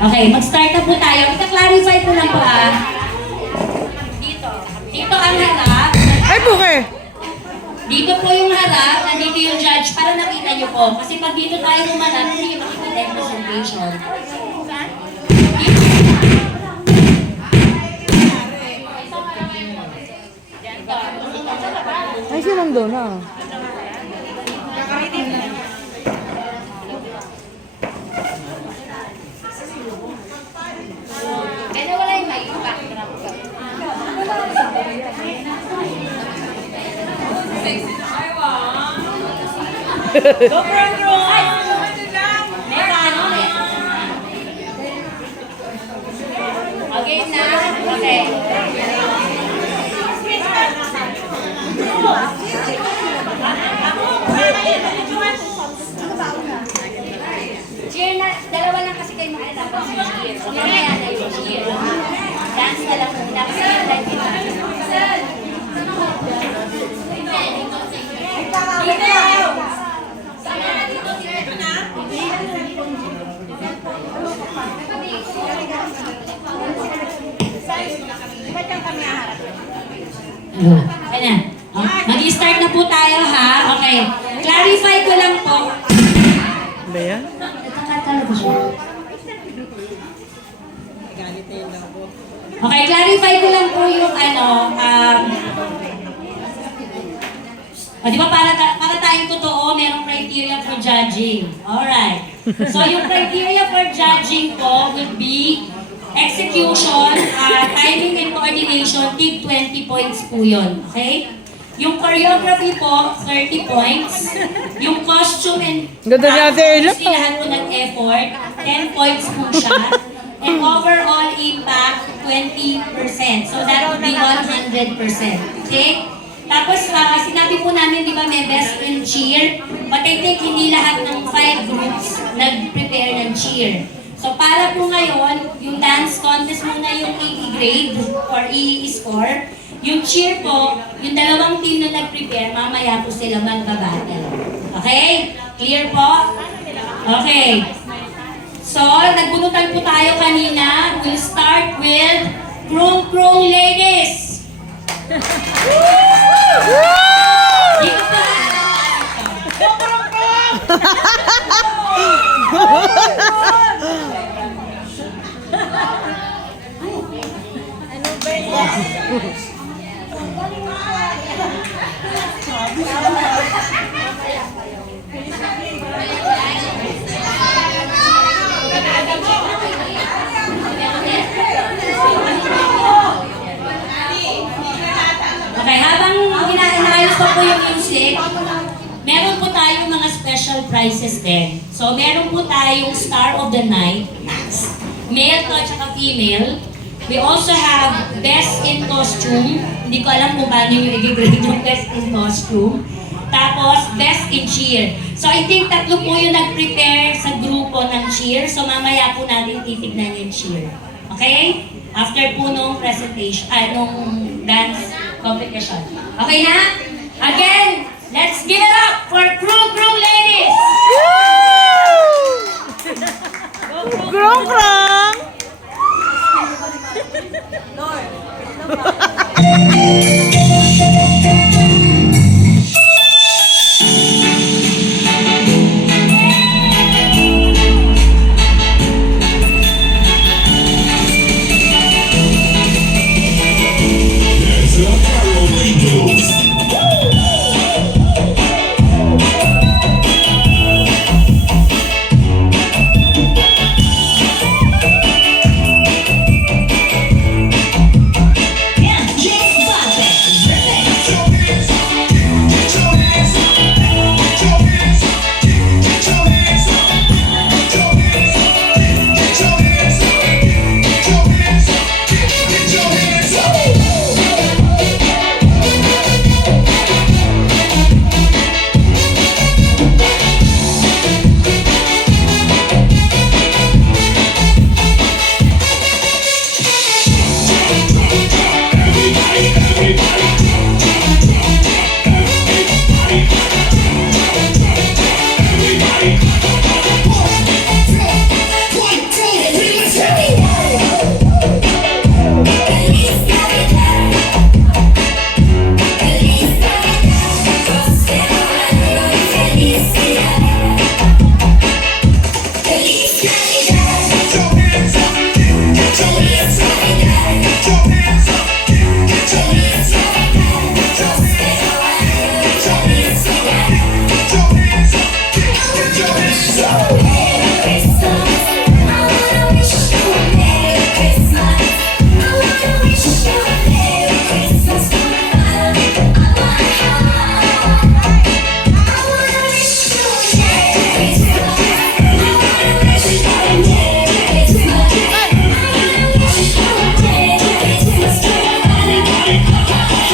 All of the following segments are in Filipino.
Okay, mag-start na po tayo. Ika-clarify po lang po Dito. Dito ang harap. Ay, buke! Dito po yung harap, nandito yung judge para nakita nyo po. Kasi pag dito tayo humanap, hindi nyo makikita yung presentation. Ay, sinang doon ah. Kaya wala yung mic background. Go front row! Okay na? Okay. Cheer na, dalawa lang kasi kayo makakatapan sa cheer. So, mamaya na yung cheer. Dance na lang muna kasi yung live kita. Ayan. Mag-i-start na po tayo ha. Okay. Clarify ko lang po. Ba yan? Nakakatalo ko siya. Okay, clarify ko lang po yung di ba para tayong totoo, merong criteria for judging. Alright. So yung criteria for judging po would be execution, timing and coordination, tig 20 points po yun. Okay? Yung choreography po, 30 points. Yung costume and Ganda natin, obviously lahat po ng effort, 10 points po siya. And overall impact, 20%. So that would be 100%. Okay? Tapos sinabi po namin, di ba, may best in cheer. But I think hindi lahat ng 5 groups nag-prepare ng cheer. So para po ngayon, yung dance contest muna yung grade or score. Yung cheer po, yung dalawang team na nag-prepare, mamaya po sila magbabattle. Okay? Clear po? Okay. So, nagbunutan po tayo kanina. We'll start with Krung ladies. Dito pa. Okay, habang inaayos pa po yung music, meron po tayong mga special prizes din. So, meron po tayong Star of the Night, male to at saka female. We also have Best in Costume. Hindi ko alam kung paano yung i-grade yung Best in Costume. Tapos, Best in Cheer. So, I think tatlo po yung nag-prepare sa grupo ng cheer. So, mamaya po natin titignan yung cheer. Okay? After po nung presentation, nung dance competition. Okay na? Again, let's give it up for Krung ladies! Krong krong!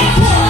Take one.